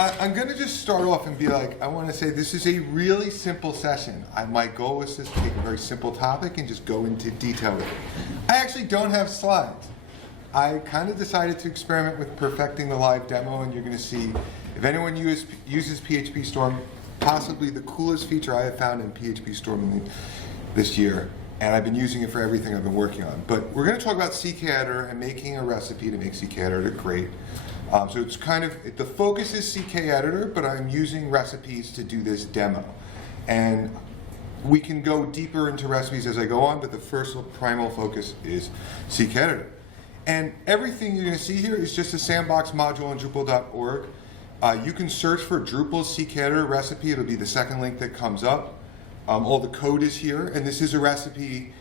I'm going to just start off and be like, I want to say this is a really simple session. My goal was to take a very simple topic and just go into detail with it. I actually don't have slides. I kind of decided to experiment with perfecting the live demo, and you're going to see if anyone uses PHP Storm, possibly the coolest feature I have found in PHP Storm this year, and I've been using it for everything I've been working on. But we're going to talk about CKEditor and making a recipe to make CKEditor great. So it's kind of, the focus is CKEditor, but I'm using recipes to do this demo. And we can go deeper into recipes as I go on, but the first primal focus is CKEditor. And everything you're going to see here is just a sandbox module on Drupal.org. You can search for Drupal's CKEditor recipe. It'll be the second link that comes up. All the code is here, and this is a recipe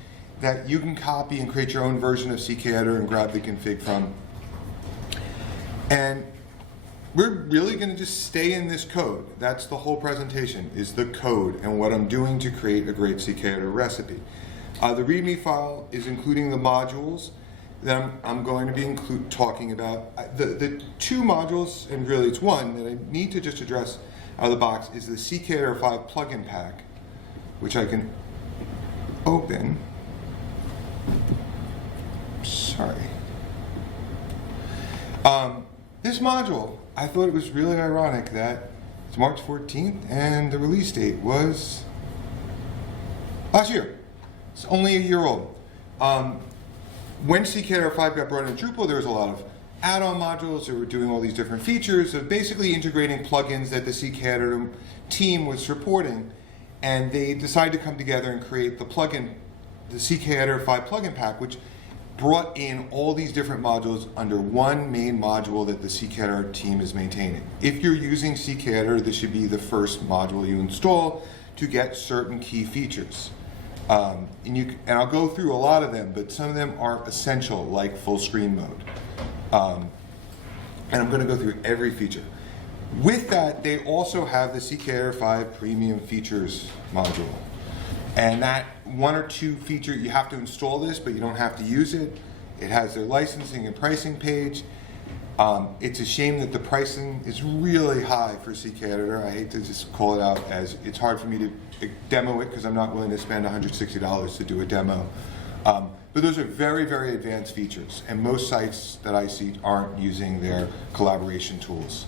that you can copy and create your own version of CKEditor and grab the config from. And we're really going to just stay in this code. That's the whole presentation, is the code and what I'm doing to create a great CKEditor recipe. The README file is including the modules that I'm going to be talking about. The two modules, and really it's one, that I need to just address out of the box is the CKEditor5 plugin pack, which I can open. Sorry. This module, I thought it was really ironic that it's March 14th and the release date was last year. It's only a year old. When CKEditor5 got brought into Drupal, there was a lot of add-on modules that were doing all these different features of basically integrating plugins that the CKEditor team was supporting, and they decided to come together and create the plugin, the CKEditor5 plugin pack, which brought in all these different modules under one main module that the CKEditor team is maintaining. If you're using CKEditor, this should be the first module you install to get certain key features. And I'll go through a lot of them, but some of them are essential, like full screen mode. And I'm going to go through every feature. With that, they also have the CKEditor5 Premium Features module. And that one or two feature, you have to install this, but you don't have to use it. It has their licensing and pricing page. It's a shame that the pricing is really high for CKEditor. I hate to just call it out, as it's hard for me to demo it because I'm not willing to spend $160 to do a demo. But those are very, very advanced features, and most sites that I see aren't using their collaboration tools.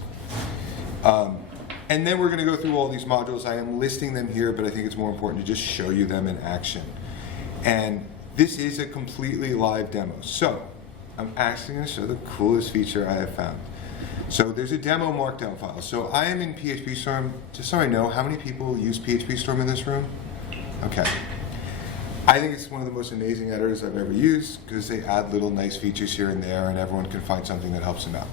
And then we're going to go through all these modules. I am listing them here, but I think it's more important to just show you them in action. And this is a completely live demo. So I'm actually going to show the coolest feature I have found. So there's a demo markdown file. So I am in PHP Storm. Just so I know, how many people use PHP Storm in this room? Okay. I think it's one of the most amazing editors I've ever used because they add little nice features here and there, and everyone can find something that helps them out.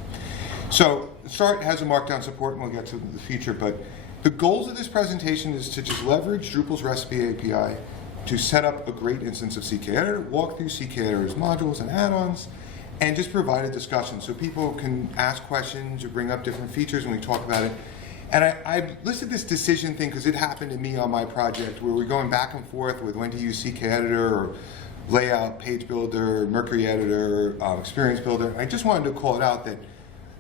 So Start has a markdown support, and we'll get to the feature, but the goals of this presentation is to just leverage Drupal's recipe API to set up a great instance of CKEditor, walk through CKEditor's modules and add-ons, and just provide a discussion so people can ask questions or bring up different features when we talk about it. And I listed this decision thing because it happened to me on my project where we're going back and forth with when to use CKEditor or Layout, Page Builder, Mercury Editor, Experience Builder. I just wanted to call it out that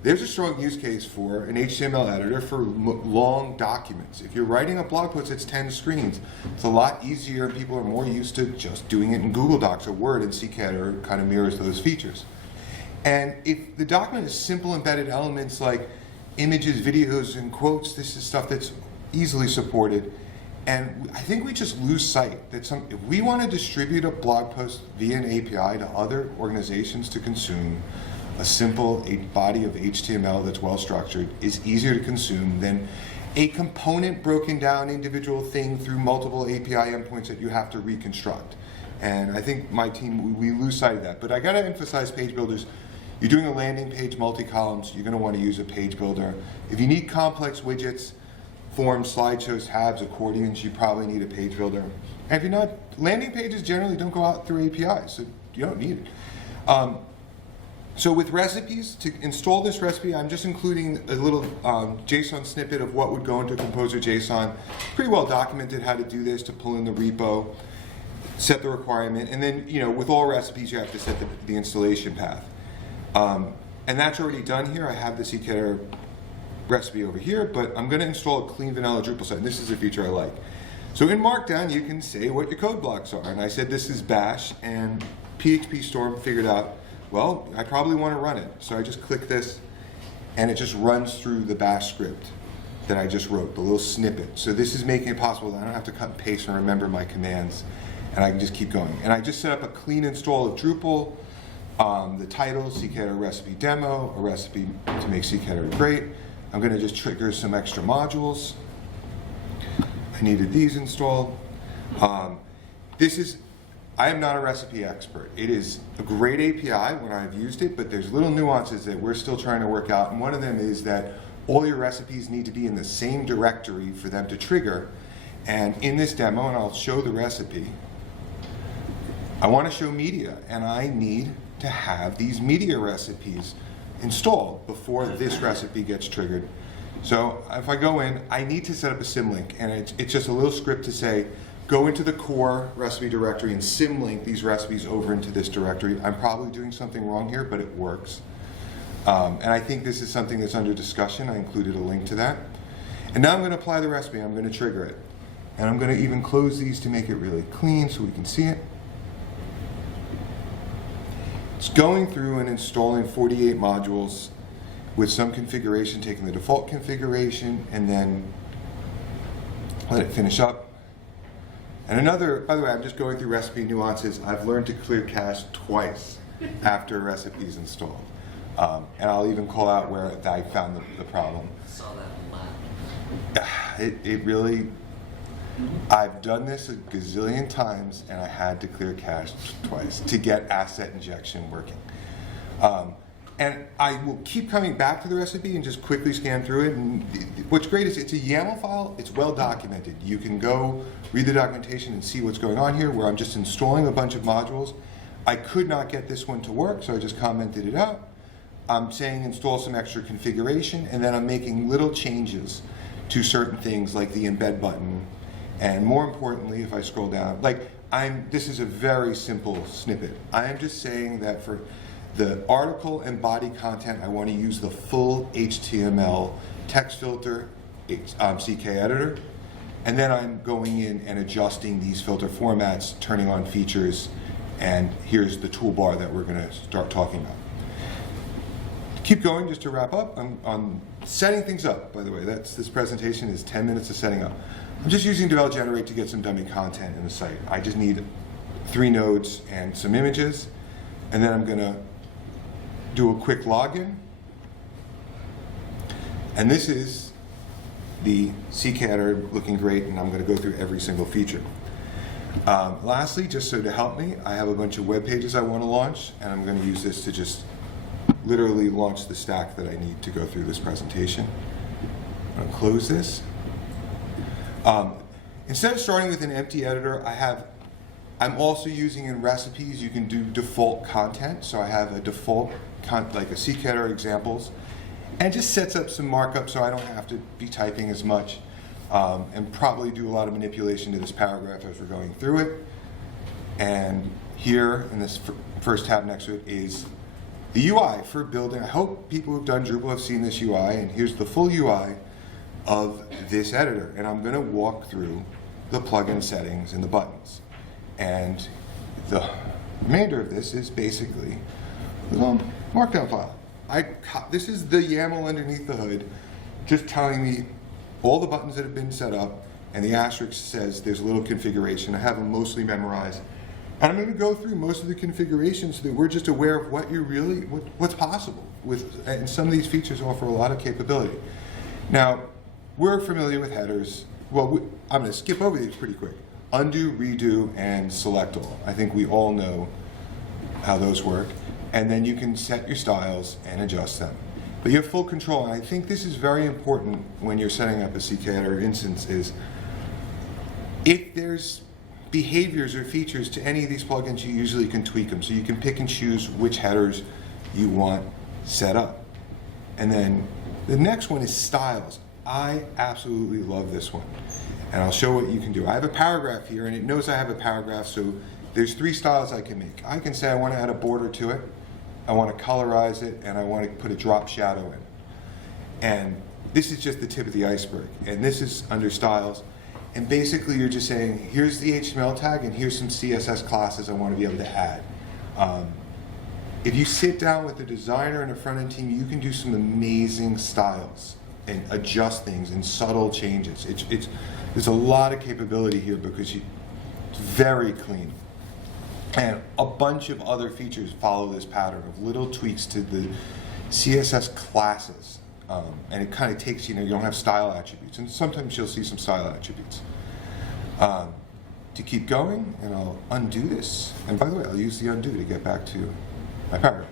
there's a strong use case for an HTML editor for long documents. If you're writing a blog post that's 10 screens, it's a lot easier, and people are more used to just doing it in Google Docs or Word, and CKEditor kind of mirrors those features. And if the document has simple embedded elements like images, videos, and quotes, this is stuff that's easily supported. And I think we just lose sight that if we want to distribute a blog post via an API to other organizations to consume, a simple body of HTML that's well structured is easier to consume than a component broken down individual thing through multiple API endpoints that you have to reconstruct. And I think my team, we lose sight of that. But I gotta emphasize page builders. You're doing a landing page, multi-columns, you're gonna wanna use a page builder. If you need complex widgets, forms, slideshows, tabs, accordions, you probably need a page builder. And if you're not, landing pages generally don't go out through APIs, so you don't need it. So with recipes, to install this recipe, I'm just including a little JSON snippet of what would go into Composer JSON. Pretty well documented how to do this, to pull in the repo, set the requirement, and then with all recipes you have to set the installation path. And that's already done here. I have the CKEditor recipe over here, but I'm going to install a clean vanilla Drupal site. And this is a feature I like. So in Markdown, you can say what your code blocks are. And I said this is bash, and PHP Storm figured out, well, I probably want to run it. So I just click this, and it just runs through the bash script that I just wrote, the little snippet. So this is making it possible that I don't have to cut and paste and remember my commands, and I can just keep going. And I just set up a clean install of Drupal, the title, CKEditor recipe demo, a recipe to make CKEditor great. I'm going to just trigger some extra modules. I needed these installed. I am not a recipe expert. It is a great API when I've used it, but there's little nuances that we're still trying to work out. And one of them is that all your recipes need to be in the same directory for them to trigger. And in this demo, and I'll show the recipe, I want to show media, and I need to have these media recipes installed before this recipe gets triggered. So if I go in, I need to set up a symlink, and it's just a little script to say, go into the core recipe directory and symlink these recipes over into this directory. I'm probably doing something wrong here, but it works. And I think this is something that's under discussion. I included a link to that. And now I'm going to apply the recipe. I'm going to trigger it. And I'm going to even close these to make it really clean so we can see it. It's going through and installing 48 modules with some configuration, taking the default configuration, and then let it finish up. And another, by the way, I'm just going through recipe nuances. I've learned to clear cache twice after a recipe is installed. And I'll even call out where I found the problem. I saw that a lot. It really, I've done this a gazillion times, and I had to clear cache twice to get asset injection working. And I will keep coming back to the recipe and just quickly scan through it. And what's great is it's a YAML file. It's well documented. You can go read the documentation and see what's going on here, where I'm just installing a bunch of modules. I could not get this one to work, so I just commented it out. I'm saying install some extra configuration, and then I'm making little changes to certain things like the embed button. And more importantly, if I scroll down, this is a very simple snippet. I am just saying that for the article and body content, I want to use the full HTML text filter, CKEditor, and then I'm going in and adjusting these filter formats, turning on features, and here's the toolbar that we're going to start talking about. To keep going, just to wrap up, I'm setting things up, by the way. This presentation is 10 minutes of setting up. I'm just using Develop Generate to get some dummy content in the site. I just need 3 nodes and some images, and then I'm going to do a quick login. And this is the CKEditor looking great, and I'm going to go through every single feature. Lastly, just so to help me, I have a bunch of web pages I want to launch, and I'm going to use this to just literally launch the stack that I need to go through this presentation. I'm going to close this. Instead of starting with an empty editor, I'm also using in recipes, you can do default content. So I have a default, like a CKEditor examples, and just sets up some markup so I don't have to be typing as much, and probably do a lot of manipulation to this paragraph as we're going through it. And here in this first tab next to it is the UI for building. I hope people who've done Drupal have seen this UI, and here's the full UI of this editor. And I'm going to walk through the plugin settings and the buttons. And the remainder of this is basically the little markdown file. This is the YAML underneath the hood, just telling me all the buttons that have been set up, and the asterisk says there's a little configuration. I have them mostly memorized. And I'm going to go through most of the configurations so that we're just aware of what's possible and some of these features offer a lot of capability. Now, we're familiar with headers. Well, I'm going to skip over these pretty quick. Undo, redo, and select all. I think we all know how those work. And then you can set your styles and adjust them. But you have full control, and I think this is very important when you're setting up a CKEditor instance, is if there's behaviors or features to any of these plugins, you usually can tweak them. So you can pick and choose which headers you want set up. And then the next one is styles. I absolutely love this one. And I'll show what you can do. I have a paragraph here, and it knows I have a paragraph, so there's 3 styles I can make. I can say I want to add a border to it, I want to colorize it, and I want to put a drop shadow in. And this is just the tip of the iceberg. And this is under styles. And basically you're just saying, here's the HTML tag and here's some CSS classes I want to be able to add. If you sit down with a designer and a front-end team, you can do some amazing styles and adjust things and subtle changes. There's a lot of capability here because it's very clean. And a bunch of other features follow this pattern of little tweaks to the CSS classes. And it kind of takes, you don't have style attributes. And sometimes you'll see some style attributes. To keep going, and I'll undo this. And by the way, I'll use the undo to get back to my paragraph.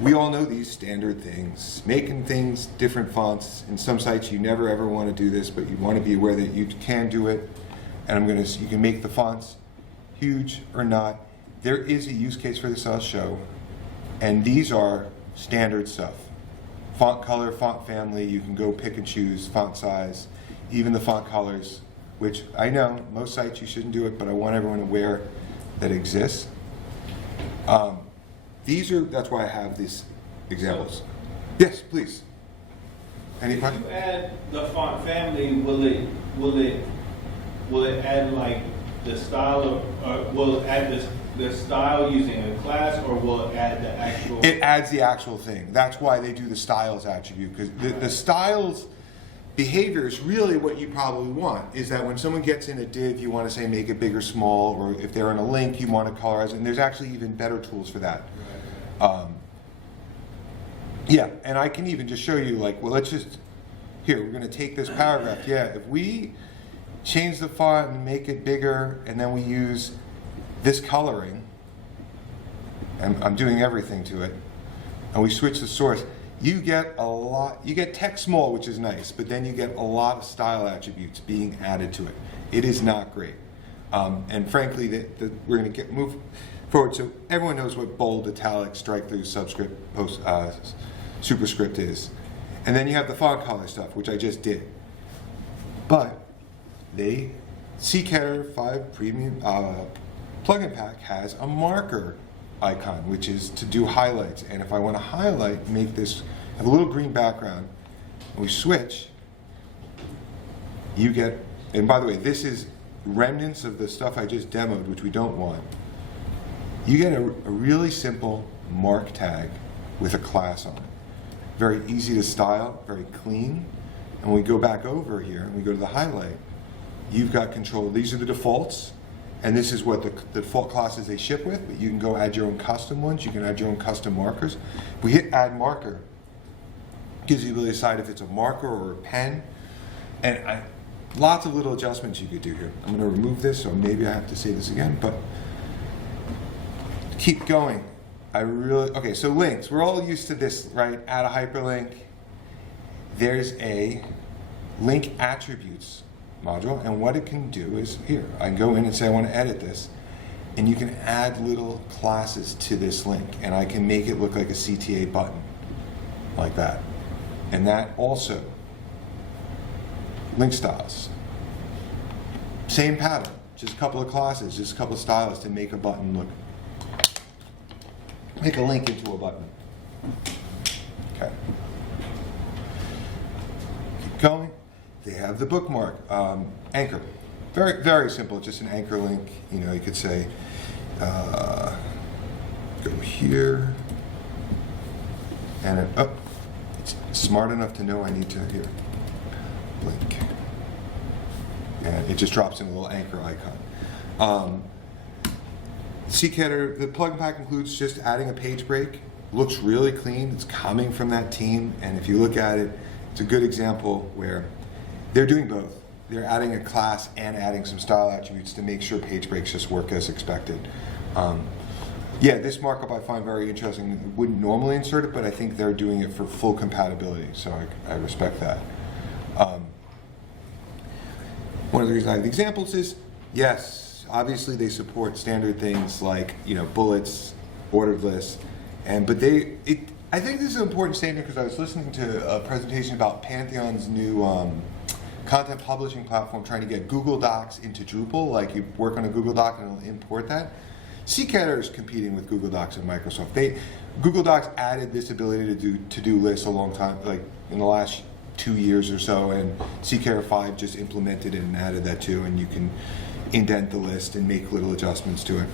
We all know these standard things. Making things different fonts. In some sites you never ever want to do this, but you want to be aware that you can do it. And you can make the fonts huge or not. There is a use case for this I'll show. And these are standard stuff. Font color, font family, you can go pick and choose, font size, even the font colors, which I know, most sites you shouldn't do it, but I want everyone aware that it exists. That's why I have these examples. Yes, please. Any questions? If you add the font family, will it add like the style will it add the style using a class, or will it add the actual? It adds the actual thing. That's why they do the styles attribute, because the styles behavior is really what you probably want, is that when someone gets in a div, you want to say make it big or small, or if they're in a link, you want to colorize it, and there's actually even better tools for that. Yeah, and I can even just show you, like, well, let's just, here, we're going to take this paragraph. Yeah, if we change the font and make it bigger, and then we use this coloring, and I'm doing everything to it, and we switch the source, you get a lot, you get text small, which is nice, but then you get a lot of style attributes being added to it. It is not great. And frankly, we're going to move forward, so everyone knows what bold, italic, strike through, subscript, superscript is. And then you have the font color stuff, which I just did. But CKEditor5 Premium plugin pack has a marker icon, which is to do highlights. And if I want to highlight, make this have a little green background, and we switch, you get, and by the way, this is remnants of the stuff I just demoed, which we don't want. You get a really simple mark tag with a class on it. Very easy to style, very clean. And when we go back over here and we go to the highlight, you've got control. These are the defaults, and this is what the default classes they ship with, but you can go add your own custom ones. You can add your own custom markers. If we hit add marker, it gives you the ability to decide if it's a marker or a pen. And lots of little adjustments you could do here. I'm going to remove this, so maybe I have to say this again, but keep going. Okay, so links. We're all used to this, right? Add a hyperlink. There's a link attributes module, and what it can do is, here, I can go in and say I want to edit this, and you can add little classes to this link, and I can make it look like a CTA button, like that. And that also, link styles. Same pattern, just a couple of classes, just a couple of styles to make a button look, make a link into a button. Okay. Keep going. They have the bookmark anchor. Very, very simple, just an anchor link. You know, you could say, go here, and it's smart enough to know I need to, here, blink. And it just drops in a little anchor icon. CKEditor, the plugin pack includes just adding a page break. Looks really clean. It's coming from that team, and if you look at it, it's a good example where they're doing both. They're adding a class and adding some style attributes to make sure page breaks just work as expected. Yeah, this markup I find very interesting. I wouldn't normally insert it, but I think they're doing it for full compatibility, so I respect that. One of the reasons I have the examples is, yes, obviously they support standard things like, you know, bullets, ordered lists, but I think this is an important statement because I was listening to a presentation about Pantheon's new content publishing platform trying to get Google Docs into Drupal. Like, you work on a Google Doc and it'll import that. CKEditor is competing with Google Docs and Microsoft. Google Docs added this ability to do lists a long time, like in the last 2 years or so, and CKEditor5 just implemented it and added that too, and you can indent the list and make little adjustments to it.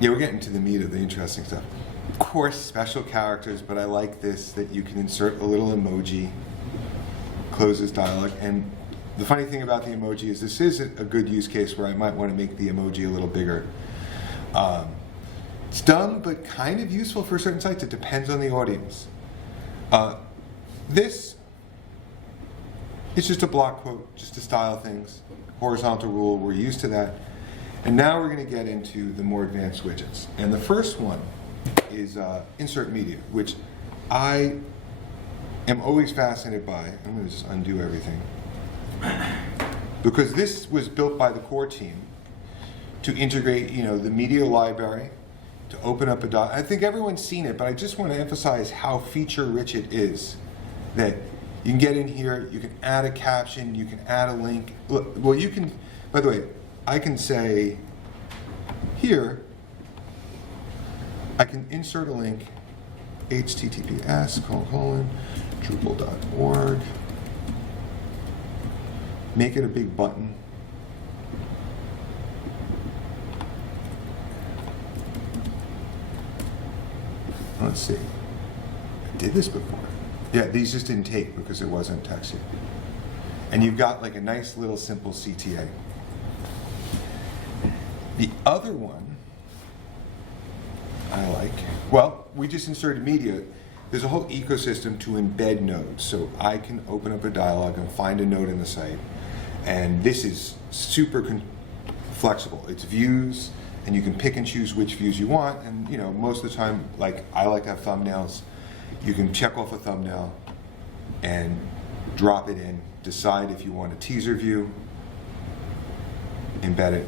Yeah, we're getting to the meat of the interesting stuff. Of course, special characters, but I like this, that you can insert a little emoji, close this dialog, and the funny thing about the emoji is this is a good use case where I might want to make the emoji a little bigger. It's dumb, but kind of useful for certain sites. It depends on the audience. This is just a block quote, just to style things. Horizontal rule, we're used to that. And now we're going to get into the more advanced widgets. And the first one is insert media, which I am always fascinated by. I'm going to just undo everything. Because this was built by the core team to integrate, the media library, to open up a doc. I think everyone's seen it, but I just want to emphasize how feature-rich it is. That you can get in here, you can add a caption, you can add a link. Well, you can, by the way, I can say here, I can insert a link, https://drupal.org, make it a big button. Let's see, I did this before. Yeah, these just didn't take because it wasn't text yet. And you've got like a nice little simple CTA. The other one I like, well, we just inserted media. There's a whole ecosystem to embed nodes. So I can open up a dialog and find a node in the site. And this is super flexible. It's views, and you can pick and choose which views you want. And most of the time, like I like to have thumbnails. You can check off a thumbnail and drop it in, decide if you want a teaser view, embed it.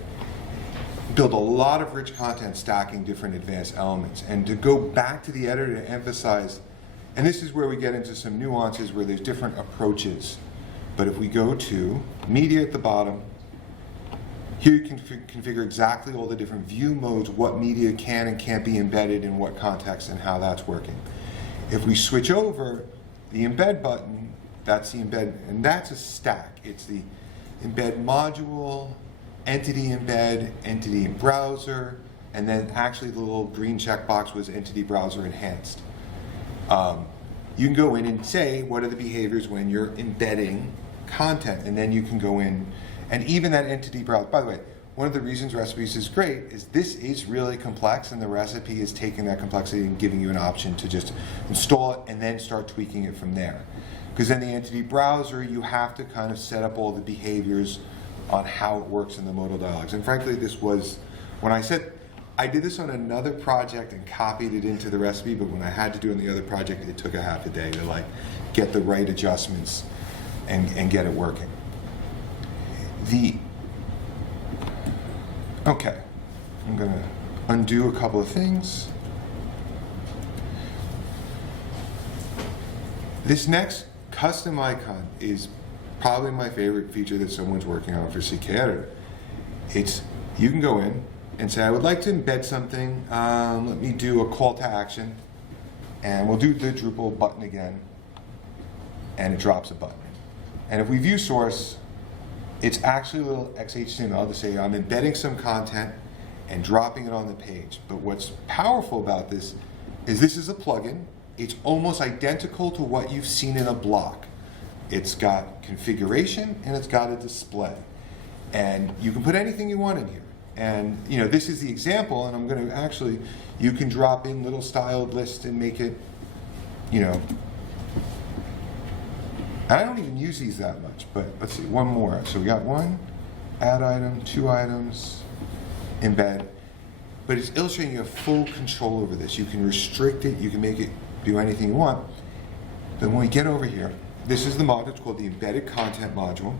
Build a lot of rich content stacking different advanced elements. And to go back to the editor to emphasize, and this is where we get into some nuances where there's different approaches. But if we go to media at the bottom, here you can configure exactly all the different view modes, what media can and can't be embedded in what context and how that's working. If we switch over, the embed button, that's the embed, and that's a stack. It's the embed module, entity embed, entity browser, and then actually the little green checkbox was entity browser enhanced. You can go in and say what are the behaviors when you're embedding content, and then you can go in, and even that entity browser, by the way, one of the reasons recipes is great is this is really complex, and the recipe is taking that complexity and giving you an option to just install it and then start tweaking it from there. Because in the entity browser, you have to kind of set up all the behaviors on how it works in the modal dialogues. And frankly, this was, when I said, I did this on another project and copied it into the recipe, but when I had to do it in the other project, it took a half a day to like get the right adjustments and get it working. Okay, I'm gonna undo a couple of things. This next custom icon is probably my favorite feature that someone's working on for CKEditor. You can go in and say, I would like to embed something. Let me do a call to action. And we'll do the Drupal button again. And it drops a button. And if we view source, it's actually a little XHTML to say I'm embedding some content and dropping it on the page. But what's powerful about this is a plugin. It's almost identical to what you've seen in a block. It's got configuration and it's got a display. And you can put anything you want in here. And this is the example, and I'm going to actually, you can drop in little styled lists and make it, I don't even use these that much, but let's see, one more. So we got one, add item, 2 items, embed. But it's illustrating you have full control over this. You can restrict it, you can make it do anything you want. But when we get over here, this is the module, it's called the Embedded Content Module.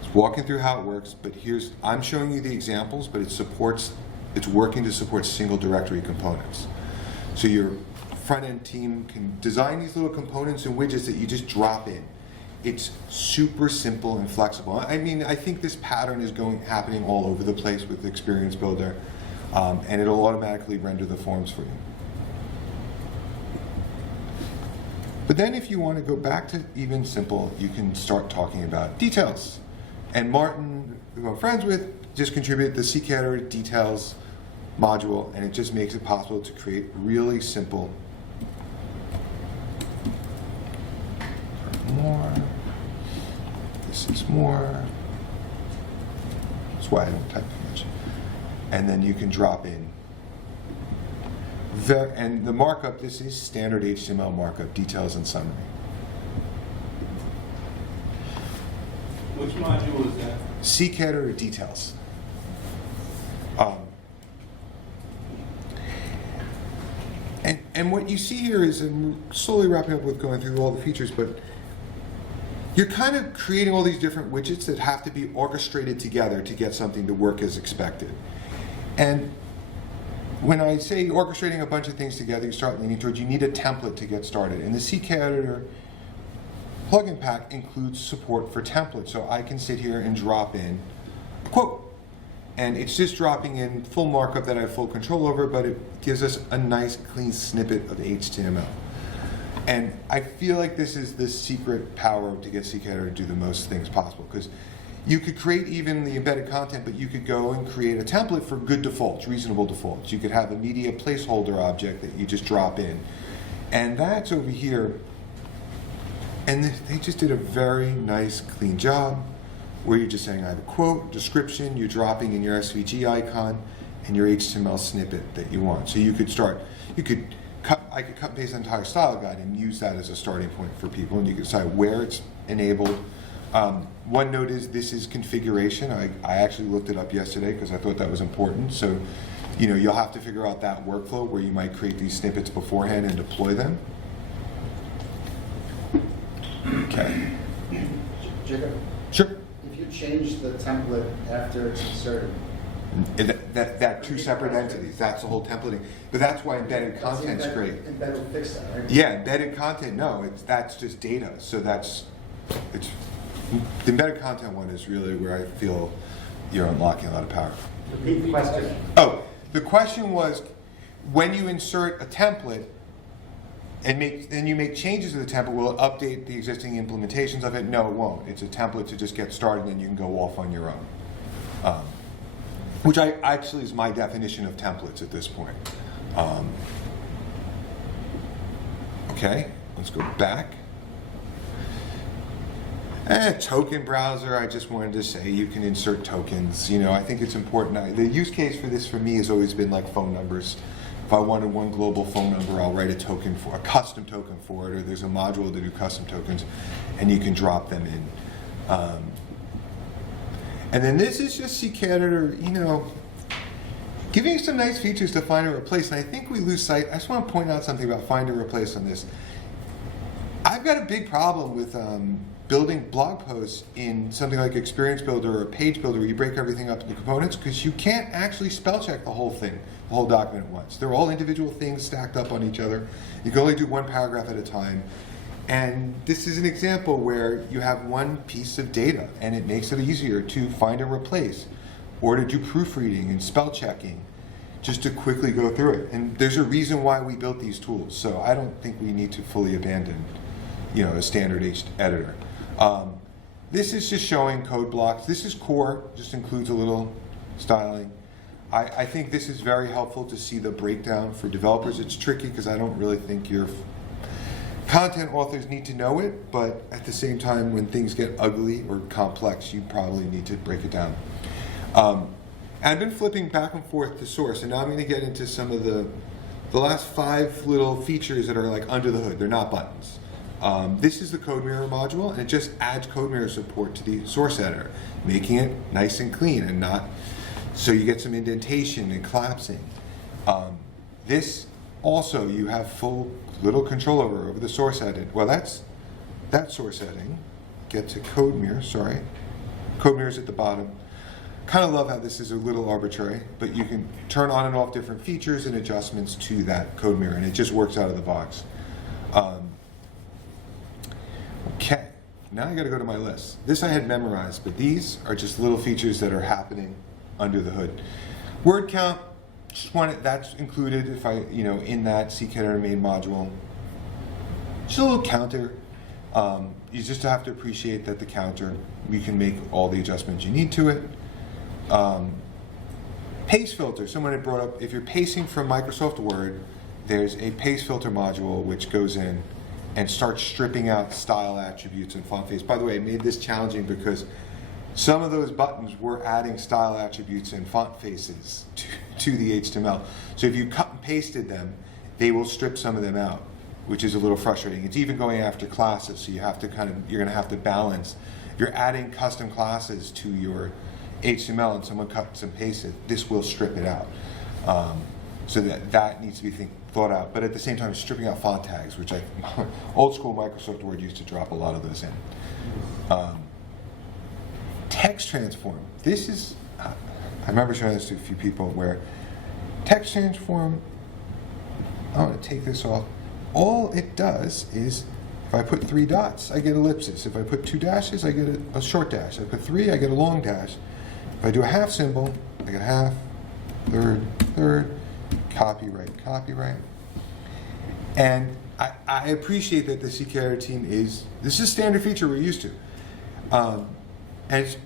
It's walking through how it works, but I'm showing you the examples, but it's working to support single directory components. So your front-end team can design these little components and widgets that you just drop in. It's super simple and flexible. I mean, I think this pattern is happening all over the place with the Experience Builder, and it'll automatically render the forms for you. But then if you want to go back to even simple, you can start talking about details. And Martin, who I'm friends with, just contributed the CKEditor details module, and it just makes it possible to create really simple more. This is more. That's why I don't type too much. And then you can drop in. And the markup, this is standard HTML markup, details and summary. Which module is that? CKEditor details. And what you see here is, I'm slowly wrapping up with going through all the features, but you're kind of creating all these different widgets that have to be orchestrated together to get something to work as expected. And when I say orchestrating a bunch of things together, you start leaning towards you need a template to get started. And the CKEditor plugin pack includes support for templates. So I can sit here and drop in a quote. And it's just dropping in full markup that I have full control over, but it gives us a nice clean snippet of HTML. And I feel like this is the secret power to get CKEditor to do the most things possible, because you could create even the embedded content, but you could go and create a template for good defaults, reasonable defaults. You could have a media placeholder object that you just drop in. And that's over here. And they just did a very nice, clean job where you're just saying, I have a quote, description, you're dropping in your SVG icon and your HTML snippet that you want. So you could start, I could cut and paste the entire style guide and use that as a starting point for people, and you can decide where it's enabled. One note is this is configuration. I actually looked it up yesterday because I thought that was important. So, you'll have to figure out that workflow where you might create these snippets beforehand and deploy them. Okay. Jacob, Sure. if you change the template after it's inserted, That two separate entities, that's the whole templating. But that's why embedded content's great. Embed will fix that, right? Yeah, embedded content, no, that's just data. So the embedded content one is really where I feel you're unlocking a lot of power. Repeat the question. Oh, the question was, when you insert a template and you make changes to the template, will it update the existing implementations of it? No, it won't. It's a template to just get started, and then you can go off on your own. Which actually is my definition of templates at this point. Okay, let's go back. Token browser, I just wanted to say you can insert tokens. I think it's important. The use case for this for me has always been like phone numbers. If I wanted one global phone number, I'll write a custom token for it, or there's a module to do custom tokens, and you can drop them in. And then this is just CKEditor, giving you some nice features to find and replace. And I think we lose sight. I just want to point out something about find and replace on this. I've got a big problem with building blog posts in something like Experience Builder or Page Builder, where you break everything up into components, because you can't actually spell check the whole thing, the whole document at once. They're all individual things stacked up on each other. You can only do one paragraph at a time. And this is an example where you have one piece of data, and it makes it easier to find and replace, or to do proofreading and spell checking, just to quickly go through it. And there's a reason why we built these tools, so I don't think we need to fully abandon, a standard editor. This is just showing code blocks. This is core, just includes a little styling. I think this is very helpful to see the breakdown for developers. It's tricky because I don't really think your content authors need to know it, but at the same time, when things get ugly or complex, you probably need to break it down. I've been flipping back and forth to source, and now I'm going to get into some of the last 5 little features that are like under the hood. They're not buttons. This is the CodeMirror module, and it just adds CodeMirror support to the source editor, making it nice and clean and not, so you get some indentation and collapsing. This also, you have full little control over the source edit. Well, that's that source editing. Get to CodeMirror, sorry. CodeMirror's at the bottom. Kind of love how this is a little arbitrary, but you can turn on and off different features and adjustments to that CodeMirror, and it just works out of the box. Okay, now I got to go to my list. This I had memorized, but these are just little features that are happening under the hood. Word count, just want it, that's included if I, in that CKEditor main module. just a little counter. You just have to appreciate that the counter, you can make all the adjustments you need to it. Paste filter, someone had brought up, if you're pasting from Microsoft Word, there's a paste filter module which goes in and starts stripping out style attributes and font face. By the way, I made this challenging because some of those buttons were adding style attributes and font faces to the HTML. So if you cut and pasted them, they will strip some of them out, which is a little frustrating. It's even going after classes, so you have to you're gonna have to balance. You're adding custom classes to your HTML and someone cuts and pastes it, this will strip it out. So that needs to be thought out. But at the same time, stripping out font tags, which old school Microsoft Word used to drop a lot of those in. Text transform. This is, I remember showing this to a few people where text transform, I want to take this off. All it does is, if I put 3 dots, I get ellipsis. If I put 2 dashes, I get a short dash. If I put 3, I get a long dash. If I do a half symbol, I get half, third, copyright. And I appreciate that the CKEditor team this is a standard feature we're used to. And it's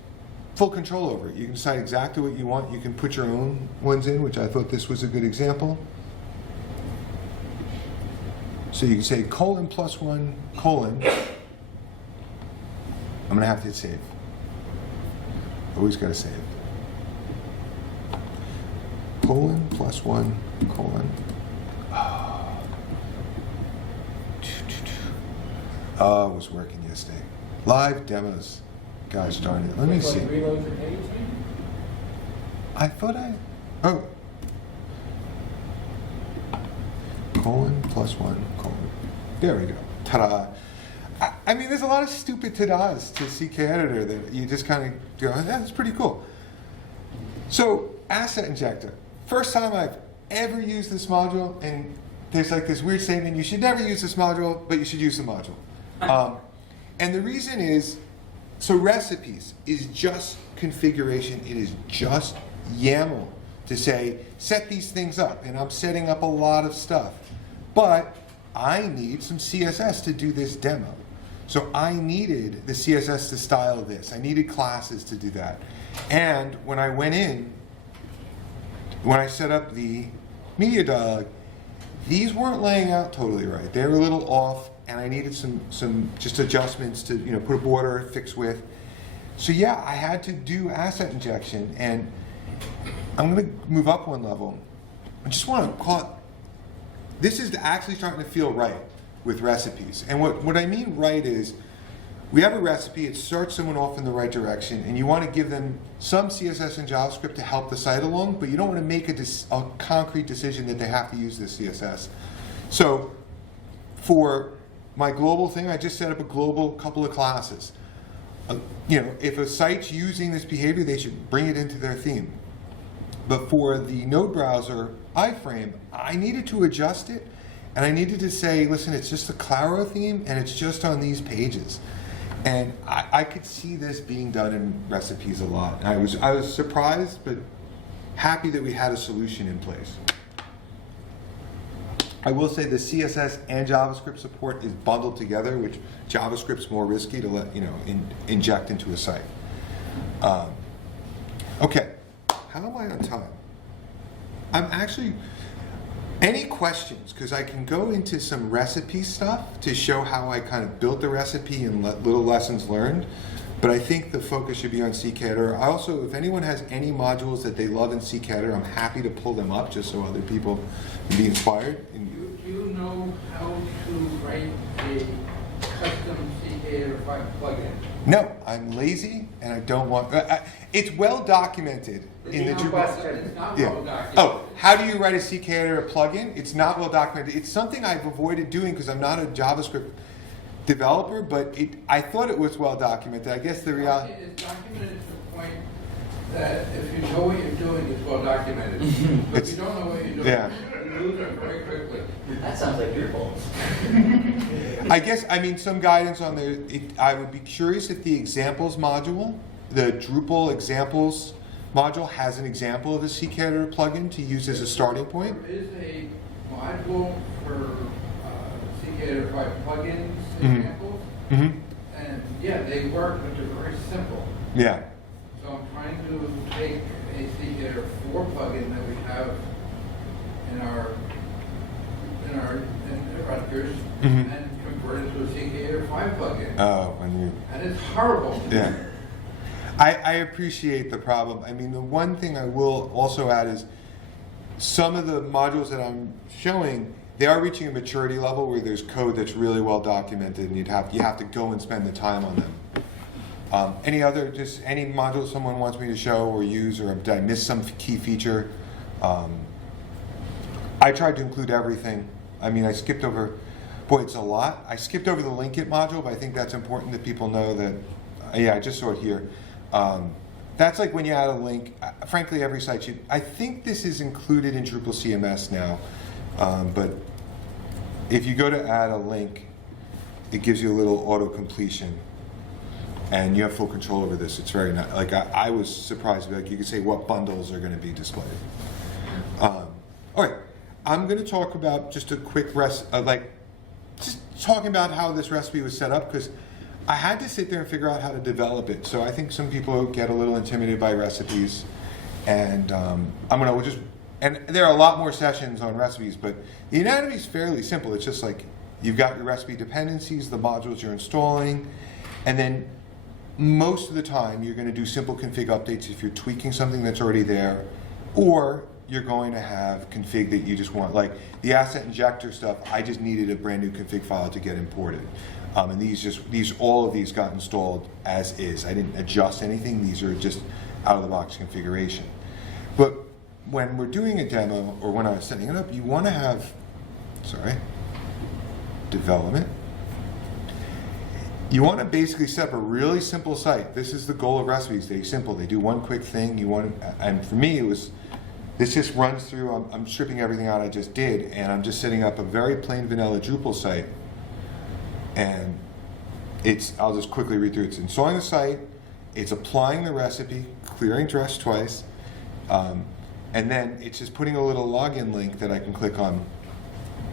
full control over it. You can decide exactly what you want. You can put your own ones in, which I thought this was a good example. So you can say : +1, : I'm gonna have to hit save. Always gotta save. : +1, : Oh, it was working yesterday. Live demos. Gosh darn it. Let me see. Reload the page? I thought oh. : +1, : There we go. Ta-da. I mean, there's a lot of stupid ta-das to CKEditor that you just kind of go, oh, that's pretty cool. So, asset injector. First time I've ever used this module, and there's like this weird statement, you should never use this module, but you should use the module. And the reason is, so recipes is just configuration, it is just YAML to say, set these things up, and I'm setting up a lot of stuff. But I need some CSS to do this demo. So I needed the CSS to style this. I needed classes to do that. And when I went in, when I set up the media dialog, these weren't laying out totally right. They were a little off, and I needed some just adjustments to put a border, fix width. So yeah, I had to do asset injection, and I'm going to move up one level. I just want to call it, this is actually starting to feel right with recipes. And what I mean right is, we have a recipe, it starts someone off in the right direction, and you want to give them some CSS and JavaScript to help the site along, but you don't want to make a concrete decision that they have to use this CSS. So for my global thing, I just set up a global couple of classes. If a site's using this behavior, they should bring it into their theme. But for the node browser iframe, I needed to adjust it, and I needed to say, listen, it's just a Claro theme, and it's just on these pages. And I could see this being done in recipes a lot. And I was surprised, but happy that we had a solution in place. I will say the CSS and JavaScript support is bundled together, which JavaScript's more risky to let inject into a site. Okay, how am I on time? I'm actually, any questions? Because I can go into some recipe stuff to show how I kind of built the recipe and little lessons learned. But I think the focus should be on CKEditor. I also, if anyone has any modules that they love in CKEditor, I'm happy to pull them up just so other people can be inspired. Do you know how to write a custom CKEditor5 plugin? No, I'm lazy and I don't want. It's well documented in the Drupal. It's not Yeah. well documented. Oh, how do you write a CKEditor plugin? It's not well documented. It's something I've avoided doing because I'm not a JavaScript developer, but I thought it was well documented. I guess the reality. It's documented to the point that if you know what you're doing, it's well documented. But if you don't know what you're doing, Yeah. you lose it very quickly. That sounds like your fault. I guess, some guidance on there. I would be curious if the examples module, the Drupal examples module, has an example of a CKEditor plugin to use as a starting point. There is a module for CKEditor5 plugins Mhm. examples, Mm-hmm. and yeah, they work, but they're very simple. Yeah. So I'm trying to take a CKEditor4 plugin that we have in Rutgers Mhm. and convert it to a CKEditor5 plugin. Oh, when you. And it's horrible. Yeah. I appreciate the problem. I mean, the one thing I will also add is some of the modules that I'm showing, they are reaching a maturity level where there's code that's really well documented, and you have to go and spend the time on them. Any modules someone wants me to show or use, or did I miss some key feature? I tried to include everything. I mean, I skipped over, boy, it's a lot. I skipped over the Linkit module, but I think that's important that people know that, yeah, I just saw it here. That's like when you add a link. Frankly, every site should. I think this is included in Drupal CMS now, but if you go to add a link, it gives you a little auto completion, and you have full control over this. It's very nice. Like I was surprised. Like you can say what bundles are going to be displayed. All right, I'm going to talk about just a quick just talking about how this recipe was set up, because I had to sit there and figure out how to develop it. So I think some people get a little intimidated by recipes, and and there are a lot more sessions on recipes, but the anatomy is fairly simple. It's just like you've got your recipe dependencies, the modules you're installing, and then most of the time you're going to do simple config updates if you're tweaking something that's already there, or you're going to have config that you just want. Like the asset injector stuff, I just needed a brand new config file to get imported. And all of these got installed as is. I didn't adjust anything. These are just out of the box configuration. But when we're doing a demo, or when I was setting it up, you want to have, development. You want to basically set up a really simple site. This is the goal of recipes. They're simple. They do one quick thing. And for me, this just runs through. I'm stripping everything out I just did, and I'm just setting up a very plain vanilla Drupal site. And I'll just quickly read through it. It's installing the site, it's applying the recipe, clearing dress twice, and then it's just putting a little login link that I can click on.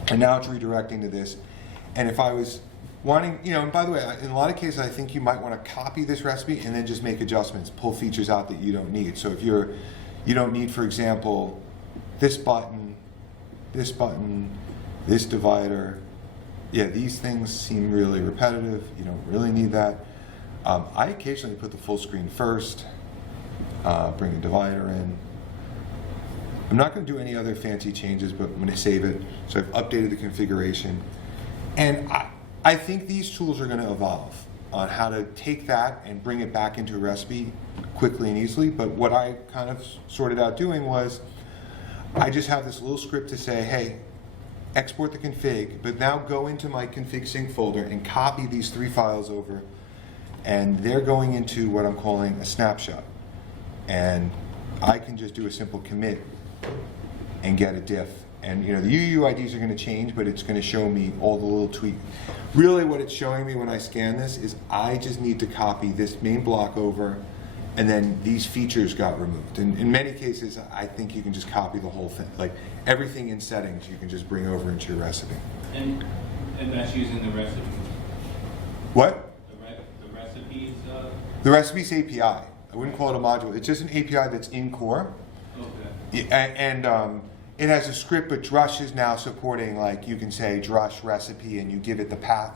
And now it's redirecting to this. And if I was wanting, and by the way, in a lot of cases, I think you might want to copy this recipe and then just make adjustments, pull features out that you don't need. So if you don't need, for example, this button, this divider. Yeah, these things seem really repetitive. You don't really need that. I occasionally put the full screen first, bring a divider in. I'm not going to do any other fancy changes, but I'm going to save it. So I've updated the configuration. And I think these tools are going to evolve on how to take that and bring it back into a recipe quickly and easily. But what I kind of sorted out doing was, I just have this little script to say, hey, export the config, but now go into my config sync folder and copy these 3 files over, and they're going into what I'm calling a snapshot. And I can just do a simple commit and get a diff. And the UUIDs are going to change, but it's going to show me all the little tweaks. Really what it's showing me when I scan this is I just need to copy this main block over, and then these features got removed. And in many cases, I think you can just copy the whole thing. Like everything in settings, you can just bring over into your recipe. And that's using the recipe. What? The recipes. The recipes API. I wouldn't call it a module. It's just an API that's in core. Okay. And it has a script, but Drush is now supporting, like you can say Drush recipe, and you give it the path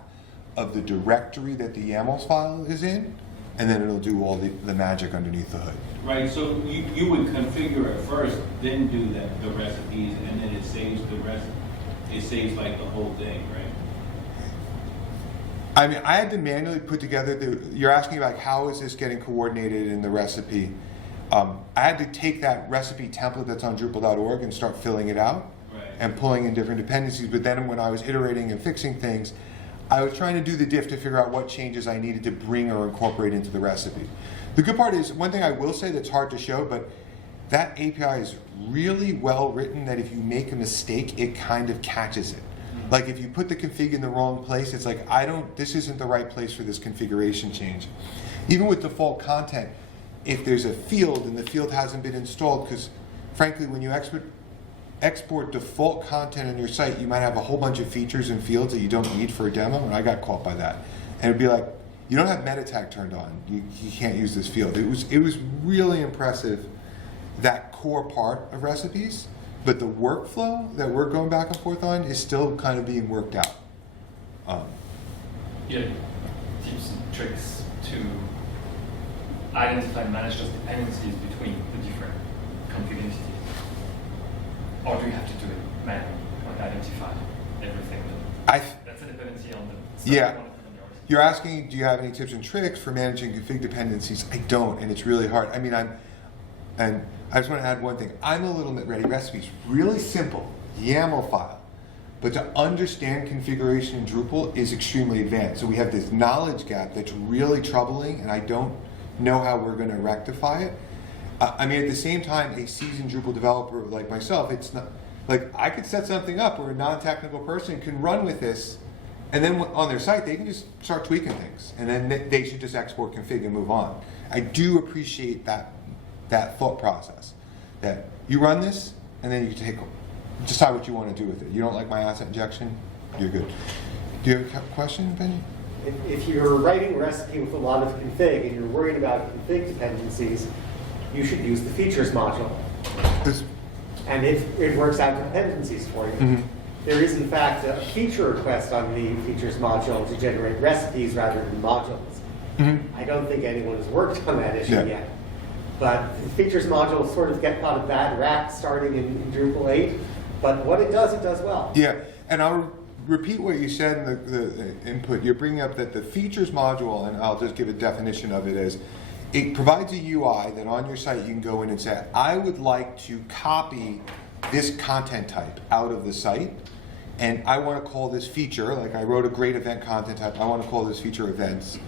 of the directory that the YAML file is in, and then it'll do all the magic underneath the hood. Right, so you would configure it first, then do the recipes, and then it saves the rest. It saves like the whole thing, right? I mean, I had to manually put together you're asking about how is this getting coordinated in the recipe. I had to take that recipe template that's on Drupal.org and start filling it out, Right. and pulling in different dependencies. But then when I was iterating and fixing things, I was trying to do the diff to figure out what changes I needed to bring or incorporate into the recipe. The good part is, one thing I will say that's hard to show, but that API is really well written that if you make a mistake, it kind of catches it. Like if you put the config in the wrong place, it's like, this isn't the right place for this configuration change. Even with default content, if there's a field and the field hasn't been installed, because frankly, when you export default content on your site, you might have a whole bunch of features and fields that you don't need for a demo, and I got caught by that. And it'd be like, you don't have meta tag turned on. You can't use this field. It was really impressive, that core part of recipes, but the workflow that we're going back and forth on is still kind of being worked out. Yeah, tips and tricks to identify and manage those dependencies between the different config entities? Or do you have to do it manually, like identify everything? That's a dependency on the yeah. You're asking, do you have any tips and tricks for managing config dependencies? I don't, and it's really hard. I mean, and I just want to add one thing. I'm a little bit ready. Recipes, really simple, YAML file. But to understand configuration in Drupal is extremely advanced. So we have this knowledge gap that's really troubling, and I don't know how we're going to rectify it. I mean, at the same time, a seasoned Drupal developer like myself, it's not, like I could set something up where a non-technical person can run with this, and then on their site, they can just start tweaking things, and then they should just export config and move on. I do appreciate that thought process, that you run this, and then you can decide what you want to do with it. You don't like my asset injection? You're good. Do you have a question, Benji? If you're writing a recipe with a lot of config and you're worried about config dependencies, you should use the features module. And it works out dependencies for you. Mm-hmm. There is, in fact, a feature request on the features module to generate recipes rather than modules. Mm-hmm. I don't think anyone has worked on that issue Yeah. yet. But the features module sort of get caught a bad rap starting in Drupal 8. But what it does well. Yeah, and I'll repeat what you said in the input. You're bringing up that the features module, and I'll just give a definition of it as, it provides a UI that on your site you can go in and say, I would like to copy this content type out of the site, and I want to call this feature, like I wrote a great event content type, I want to call this feature events.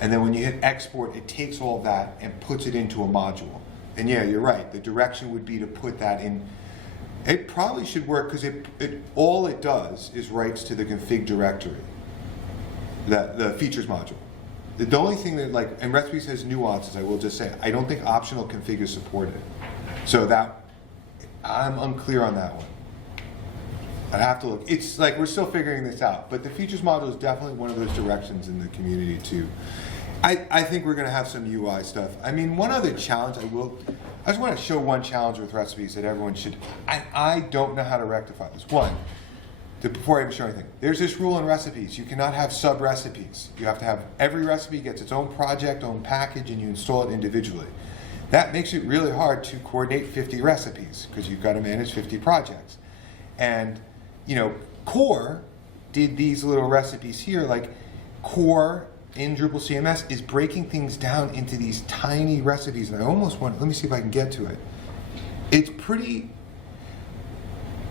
And then when you hit export, it takes all that and puts it into a module. And yeah, you're right, the direction would be to put that in. It probably should work because all it does is writes to the config directory, the features module. The only thing that, like, and recipes has nuances, I will just say, I don't think optional config is supported. So that, I'm unclear on that one. I'd have to look. It's like we're still figuring this out, but the features module is definitely one of those directions in the community too. I think we're going to have some UI stuff. I mean, one other challenge I just want to show one challenge with recipes that everyone should, I don't know how to rectify this. One, before I even show anything, there's this rule in recipes. You cannot have sub-recipes. You have to have, every recipe gets its own project, own package, and you install it individually. That makes it really hard to coordinate 50 recipes because you've got to manage 50 projects. And, you know, Core did these little recipes here, like Core in Drupal CMS is breaking things down into these tiny recipes, and I almost want, let me see if I can get to it. It's pretty,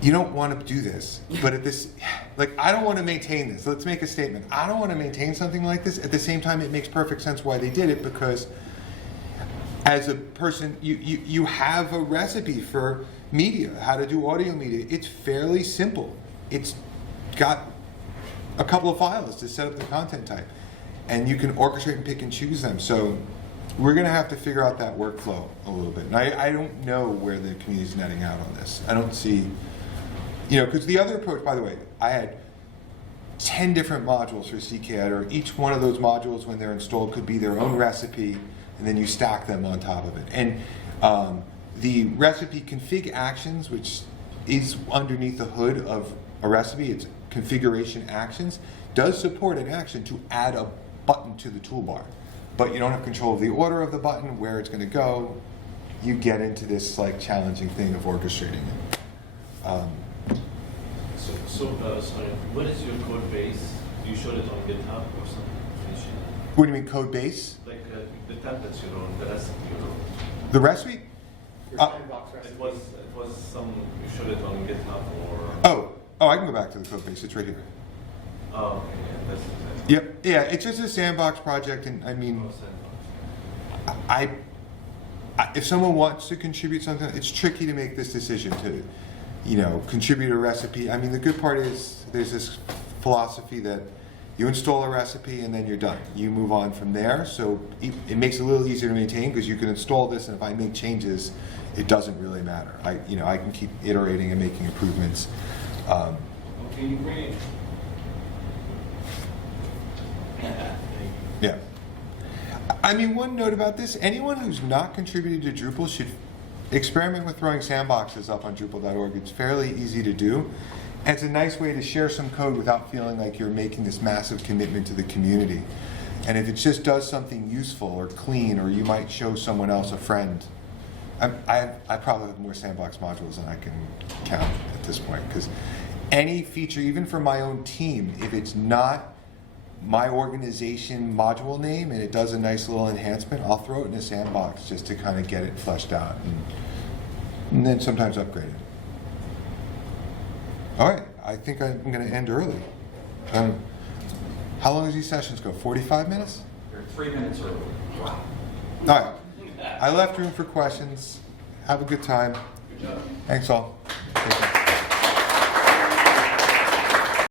you don't want to do this, but at this, like, I don't want to maintain this. Let's make a statement. I don't want to maintain something like this. At the same time, it makes perfect sense why they did it, because as a person, you have a recipe for media, how to do audio media. It's fairly simple. It's got a couple of files to set up the content type, and you can orchestrate and pick and choose them. So we're going to have to figure out that workflow a little bit. And I don't know where the community's netting out on this. I don't see, you know, because the other approach, by the way, I had 10 different modules for CKEditor. Each one of those modules, when they're installed, could be their own recipe, and then you stack them on top of it. And the recipe config actions, which is underneath the hood of a recipe, it's configuration actions, does support an action to add a button to the toolbar. But you don't have control of the order of the button, where it's going to go. You get into this like challenging thing of orchestrating it. Sorry, what is your code base? You showed it on GitHub or something? What do you mean, code base? Like the templates you wrote, the recipe you wrote. The recipe? Your sandbox recipe. It was some, you showed it on GitHub or... Oh, I can go back to the code base. It's right here. Oh, okay, yeah, that's Yep. Yeah, it's just a sandbox project, and I mean, I if someone wants to contribute something, it's tricky to make this decision to, you know, contribute a recipe. I mean, the good part is there's this philosophy that You install a recipe and then you're done. You move on from there. So it makes it a little easier to maintain because you can install this, and if I make changes, it doesn't really matter. I can keep iterating and making improvements. Can you bring it? Yeah. I mean, one note about this, anyone who's not contributed to Drupal should experiment with throwing sandboxes up on Drupal.org. It's fairly easy to do. And it's a nice way to share some code without feeling like you're making this massive commitment to the community. And if it just does something useful or clean, or you might show someone else, a friend, I probably have more sandbox modules than I can count at this point. Because any feature, even for my own team, if it's not my organization module name and it does a nice little enhancement, I'll throw it in a sandbox just to kind of get it fleshed out, and then sometimes upgrade it. All right, I think I'm going to end early. How long does these sessions go? 45 minutes? You're 3 minutes early. Wow. All right, I left room for questions. Have a good time. Good job. Thanks all.